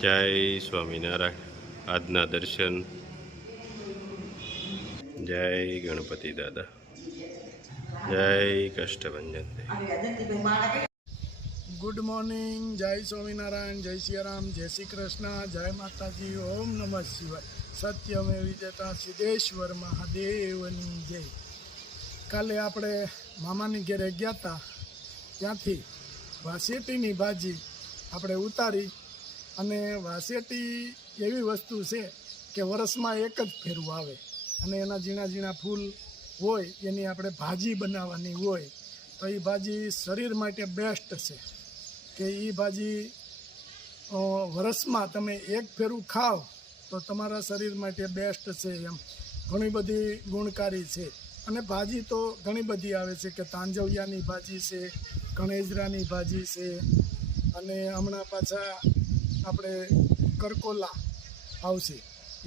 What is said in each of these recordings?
જય સ્વામિનારાયણ. આજના દર્શન. જય ગણપતિ દાદા. જય કષ્ટભંજન. Good morning. જય સ્વામિનારાયણ, જય સિયારામ, જય શ્રી કૃષ્ણ, જય માતાજી, ઓમ નમઃ શિવાય. સત્યમે વિજેતા સિદ્ધેશ્વર મહાદેવની જય. કાલે આપણે મામાની ઘેરે ગયા હતા, ત્યાંથી વાસેટીની ભાજી આપણે ઉતારી. અને વાસેટી એવી વસ્તુ છે કે વરસમાં એક જ ફેરવું આવે અને એના ઝીણા ઝીણા ફૂલ હોય એની આપણે ભાજી બનાવવાની હોય. તો એ ભાજી શરીર માટે બેસ્ટ છે કે એ ભાજી વરસમાં તમે એક ફેરું ખાઓ તો તમારા શરીર માટે બેસ્ટ છે. એમ ઘણી બધી ગુણકારી છે. અને ભાજી તો ઘણી બધી આવે છે કે તાંજળિયાની ભાજી છે, કણેજરાની ભાજી છે, અને હમણાં પાછા આપણે કરકોલા આવશે.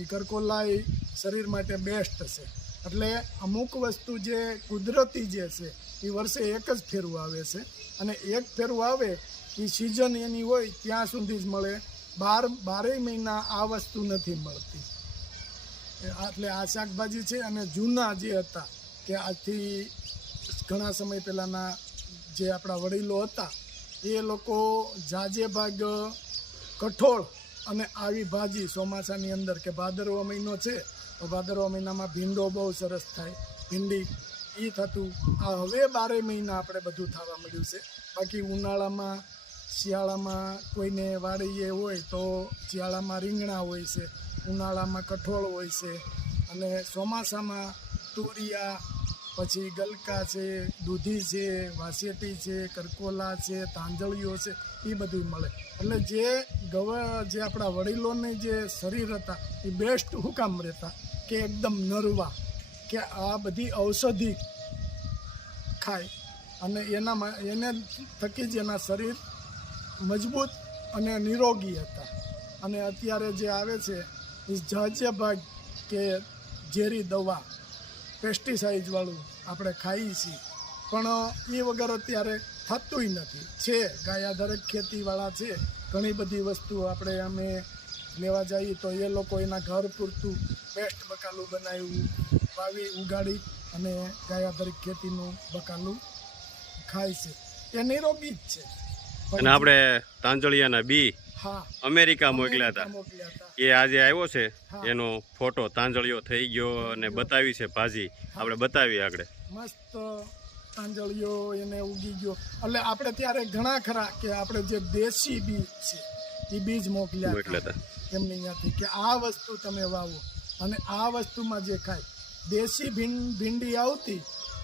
એ કરકોલા એ શરીર માટે બેસ્ટ છે. એટલે અમુક વસ્તુ જે કુદરતી જે છે એ વર્ષે એક જ ફેરવું આવે છે. અને એક ફેરવું આવે એ સિઝન એની હોય ત્યાં સુધી જ મળે. બારેય મહિના આ વસ્તુ નથી મળતી. એટલે આ શાકભાજી છે. અને જૂના જે હતા કે આજથી ઘણા સમય પહેલાંના જે આપણા વડીલો હતા એ લોકો જાજે ભાગ કઠોળ અને આવી ભાજી ચોમાસાની અંદર કે ભાદરવા મહિનો છે તો ભાદરવા મહિનામાં ભીંડો બહુ સરસ થાય, ભીંડી એ થતું. આ હવે બારે મહિના આપણે બધું થવા મળ્યું છે. બાકી ઉનાળામાં, શિયાળામાં કોઈને વાડીએ હોય તો શિયાળામાં રીંગણા હોય છે, ઉનાળામાં કઠોળ હોય છે, અને ચોમાસામાં તુરિયા, પછી ગલકા છે, દૂધી છે, વાસેટી છે, કરકોલા છે, તાંજળીઓ છે, એ બધું મળે. એટલે જે જે આપણા વડીલોને જે શરીર હતા એ બેસ્ટ હુકામ રહેતા કે એકદમ નરવા, કે આ બધી ઔષધિ ખાય અને એને થકી જ એના શરીર મજબૂત અને નિરોગી હતા. અને અત્યારે જે આવે છે એ જાજે ભાગ કે ઝેરી દવા, પેસ્ટિસાઇડવાળું આપણે ખાઈએ છીએ, પણ એ વગર અત્યારે થતુંય નથી. છે ગાય આધારિત ખેતીવાળા છે, ઘણી બધી વસ્તુ આપણે અમે લેવા જઈએ તો એ લોકો એના ઘર પૂરતું બેસ્ટ બકાલું બનાવ્યું, વાવી ઉગાડી અને ગાય આધારિત ખેતીનું બકાલું ખાય છે. એ નિરોગી જ છે. અને આપણે તાંજળિયાના બી હા, અમેરિકા મોકલ્યા હતા. એ આજે આવ્યો છે. હા. એનો ફોટો તાંજળિયો થઈ ગયો અને બતાવી છે ભાજી. આપણે બતાવી આગળ. મસ્ત તાંજળીઓ એને ઉગી ગયો. એટલે આપણે ત્યારે ઘણા ખરા કે આપણે જે દેશી બીજ છે એ બીજ મોકલ્યા હતા એમની ત્યાંથી કે આ વસ્તુ તમે વાવો અને આ વસ્તુમાં જે ખાય. દેશી ભીંડી આવતી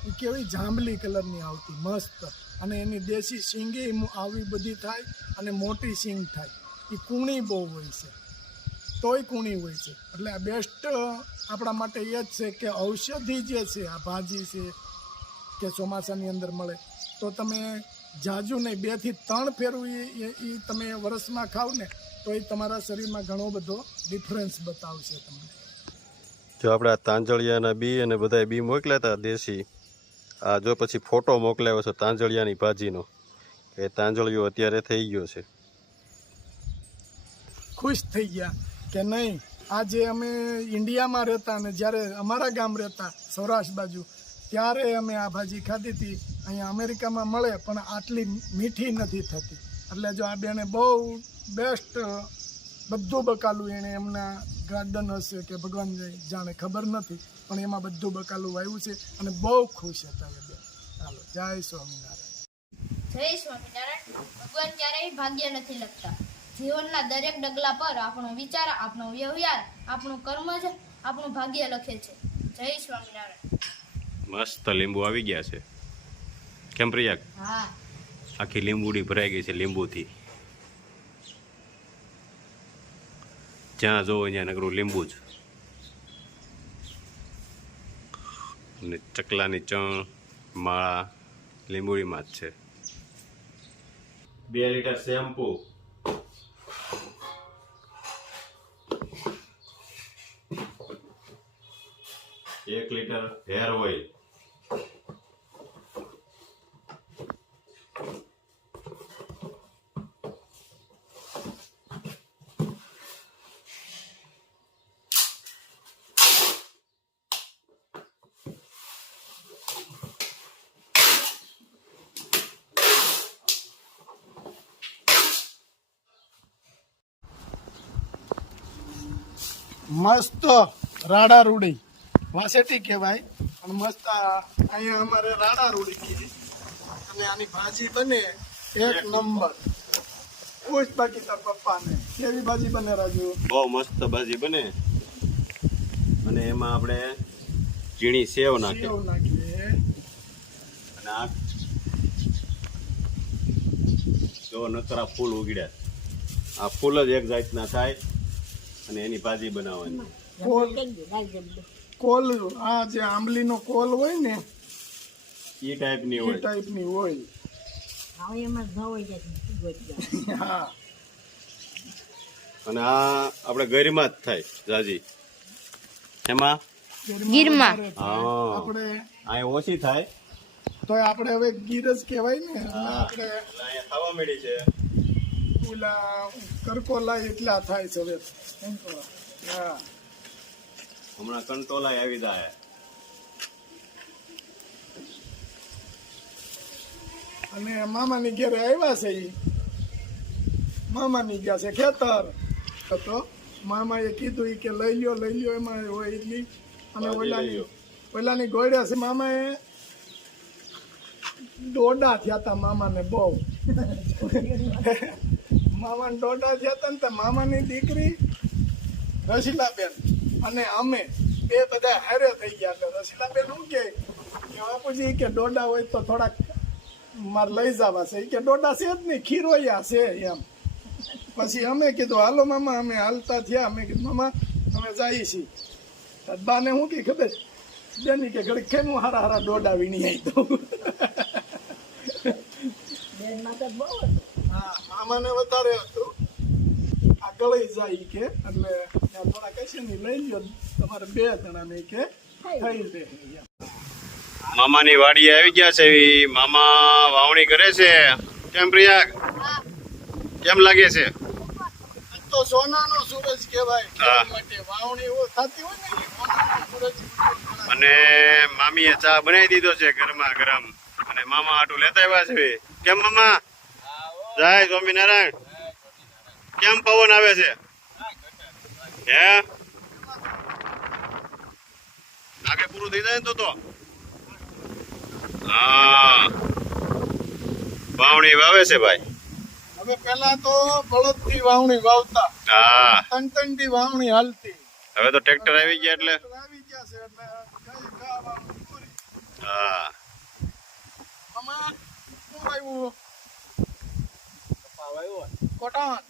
એ કેવી જાંબલી કલરની આવતી મસ્ત, અને એની દેશી શીંગી આવી બધી થાય અને મોટી શીંગ થાય. એ કૂણી બહુ હોય છે, તોય કૂણી હોય છે. એટલે આ બેસ્ટ આપણા માટે એ જ છે કે ઔષધિ જે છે આ ભાજી છે કે ચોમાસાની અંદર મળે તો તમે જાજુ નહીં, 2 થી 3 ફેરવું એ તમે વરસમાં ખાવ ને તો એ તમારા શરીરમાં ઘણો બધો ડિફરન્સ બતાવશે તમને. જો આપણે આ તાંજળિયાના બી અને બધા બી મોકલ્યા હતા દેશી. આ જો પછી ફોટો મોકલાવ્યો છે તાંજળિયાની ભાજીનો, કે તાંજળિયો અત્યારે થઈ ગયો છે. ખુશ થઈ ગયા કે નહીં. આજે અમે ઇન્ડિયામાં રહેતા અને જ્યારે અમારા ગામ રહેતા સૌરાષ્ટ્ર બાજુ ત્યારે અમે આ ભાજી ખાધી હતી. અહીંયા અમેરિકામાં મળે પણ આટલી મીઠી નથી થતી. એટલે જો આ બેને બહુ બેસ્ટ બધું બકાલું એણે એમના ગાર્ડન હશે કે ભગવાન જાણે ખબર નથી, પણ એમાં બધું બકાલું વાવ્યું છે અને બહુ ખુશ હતા એ બેન. ચાલો, જય સ્વામિનારાયણ. જય સ્વામિનારાયણ. ભગવાન ક્યારેય ભાગ્ય નથી લખતા. જીવનના દરેક ડગલા પર આપણો વિચાર, આપણો વ્યવહાર, આપણું કર્મ જ આપણું ભાગ્ય લખે છે. જય સ્વામિનારાયણ. મસ્ત લીંબુ આવી ગયા છે. કેમ પ્રિયા? હા, આખી લીંબુડી ભરાઈ ગઈ છે લીંબુથી. જ્યાં જોવો ત્યાં નકરું લીંબુ જ. અને ચકલાની ચણ માળા લીંબુડીમાં જ છે. 2 litre shampoo, 1 litre hair oil, 1 મસ્ત રાડા રૂડી વાસેટી કહેવાય અને મસ્ત અહીંયા અમારે રાડા રૂડી કીધી અને આની ભાજી બને એક નંબર. પૂછ બાકી તાર પપ્પાને કેવી ભાજી બને રાજુ? બહુ મસ્ત ભાજી બને અને એમાં આપણે ઝીણી સેવ નાખીએ સેવ નાખીએ. અને આ જો નકરા ફૂલ ઉગડ્યા, આ ફૂલ જ એક જાતના થાય અને એની ભાજી બનાવવાની. કોલ આ જે આંબલીનો કોલ હોય ને એ ટાઈપની એ હોય. ટાઈપની હોય. હા અને આ આપણે ગરીમાં જ થાય જાજી. એમાં ગીરમાં. હા આપણે અહીંયા ઓછી થાય. તો આપણે હવે ગીર જ કહેવાય ને આપણે એટલે અહીંયા થવા મળી છે. ઓલા કરકોલા એટલા થાય છે હવે. હા હમણાં કંટોલાય આવી જાય. અને મામાની ઘેરે આવ્યા છે ઈ મામાની ગયા છે ખેતર તો મામાએ કીધું ઈ કે લઈ લ્યો એમાં હોય એટલી અને ઓલાની ગોળ્યા છે. મામાએ દોડા થયા હતા મામાને બહુ મામાને દોડા થયા હતા ને તો મામાની દીકરી રસીલાબેન અને અમે બે બધા હારે થઈ ગયા. એટલે રસીલાબેન શું કે બાપુજી કે દોડા હોય તો થોડાક મારે લઈ જવા છે કે દોડા છે જ નહીં ખીરોયા છે એમ. પછી અમે કીધું હાલો મામા અમે હાલતા થયા. અમે કીધું મામા અમે જઈએ છીએ. બાને શું કે ખબર બેની કે ઘડી કેમ હારા હારા દોડા વીણી આવી દઉં. હા મામાને વધારે હતું આ ગળી જાય કે એટલે ત્યાં થોડા કશે નહીં લઈ લ્યો તમારે બે જણા ને કે થઈ રહે. મામાની વાડી આવી ગયા છે. મામા વાવણી કરે છે. કેમ પ્રિયા, કેમ લાગે છે? તો સોનાનો સૂરજ કહેવાય. હા. માટે વાવણી થતી હોય ને સોનાનો સૂરજ. અને મામીએ ચા બનાવી દીધો છે ગરમા ગરમ અને મામા આટું લેતા આવ્યા છે. કેમ મામા? જય સ્વામિનારાયણ. કેમ પવન આવે છે? હે આગળ પૂરું થઈ જાય ને તો હા વાવણી વાવે છે ભાઈ. હવે પેલા તો બળદથી વાવણી વાવતા. હા ટનટનથી વાવણી હાલતી. હવે તો ટ્રેક્ટર આવી ગયા એટલે આવી ગયા છે એટલે ઘા વાવણી પૂરી. હા આમાં શું આવ્યું? કોટાણ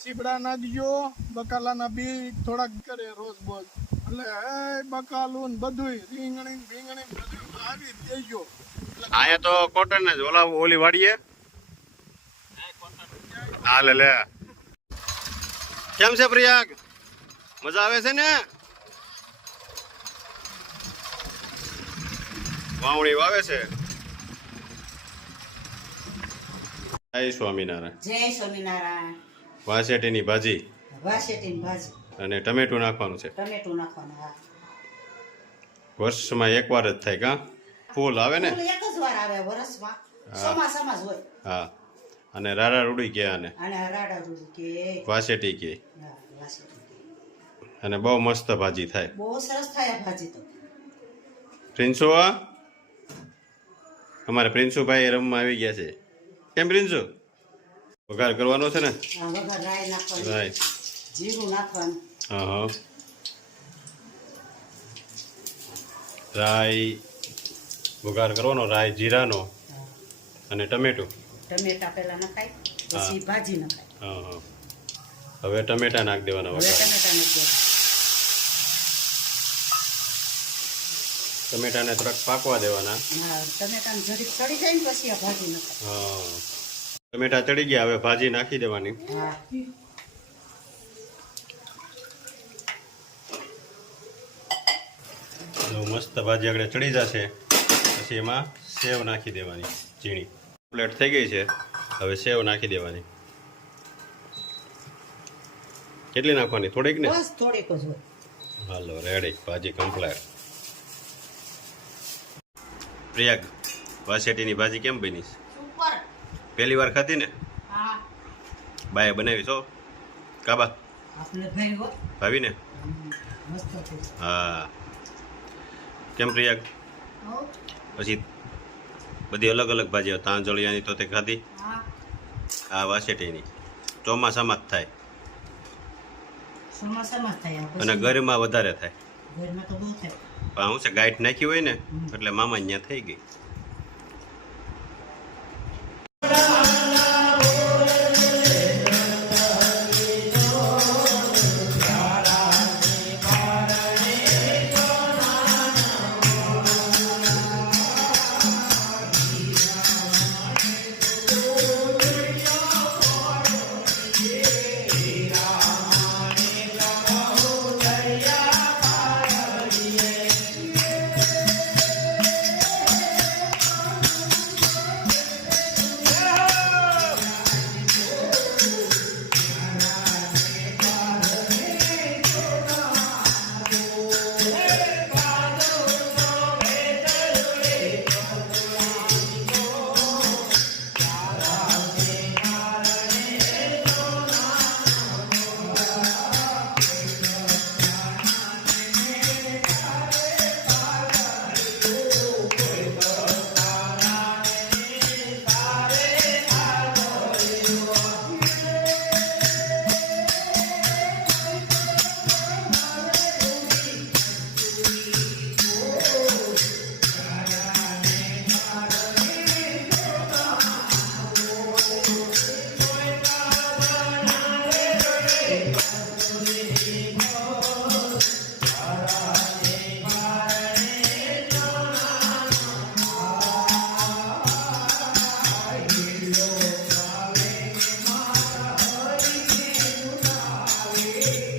સીબડા નાખજો. બકાલાના બી થોડાક કરે રોજ બોજ એટલે એ બકાલું ને બધુંય રીંગણી ભીંગણી બધું આવી દેજો. અહીંયા તો કોટન જ ઓલી વાડીએ હાલે લે. કેમ છે પ્રિયાગ? મજા આવે છે ને? વાવણી વાવે છે. જય સ્વામિનારાયણ. જય સ્વામિનારાયણ. વાસેટીની ભાજી વાસેટીની ભાજી અને ટમેટું નાખવાનું છે. ટમેટું નાખવાનું. હા વર્ષમાં એકવાર જ થાય કા? ફૂલ આવે ને? ફૂલ એક જ વાર આવે વર્ષમાં. ચોમાસામાં જ હોય. હા અને રારા રૂડી કે આને અને રાડા રૂડી કે વાસેટી કે. હા, વાસેટી. અને બહુ મસ્ત ભાજી થાય. બહુ સરસ થાય આ ભાજી તો. પ્રિન્સુ, અમારે પ્રિન્સુભાઈ રમવા આવી ગયા છે. કેમ પ્રિન્સુ? વઘાર કરવાનો છે ને? આ વઘાર રાઈ નાખવાની, રાઈ. જીરું નાખવાનું. હા હા રાઈ વઘાર કરવાનો, રાઈ જીરાનો હા. અને ટમેટું. ટમેટા પેલા નખાય પછી ભાજી નખાય. હા હા હવે ટમેટા નાખી દેવાના હવે વઘાર. ટમેટા નાખી દેવાના. ટમેટાને થોડાક પાકવા દેવાના. હા ટમેટાને જરીક સડી જાય ને પછી આ ભાજી નખાય. હા ટમેટા ચડી ગયા, હવે ભાજી નાખી દેવાની. હા મસ્ત ભાજી આગળ ચડી જશે પછી એમાં સેવ નાખી દેવાની ઝીણી. પ્લેટ થઈ ગઈ છે, હવે સેવ નાખી દેવાની. કેટલી નાખવાની? થોડીક ને? બસ થોડીક જ હોય. હાલો રેડી, ભાજી કમ્પ્લીટ. પ્રિયાગ, વાસેટીની ભાજી કેમ બની? ઉપર. પહેલી વાર ખાધી ને? હા બાએ બનાવી છો કાબા? આપણે ભાઈ હો ભાવીને મસ્ત છે હા કેમ પ્રિયા હો પછી બધી અલગ અલગ ભાજીઓ તાંજળિયાની તો તે ખાધી હા આ વાસેટીની ચોમાસામાં જ થાય ચોમાસામાં જ થાય અને ગરમીમાં વધારે થાય ઘરમાં તો બહુ થાય પણ હું છે ગાંઠ નાખી હોય ને એટલે મામા ત્યાં થઈ ગઈ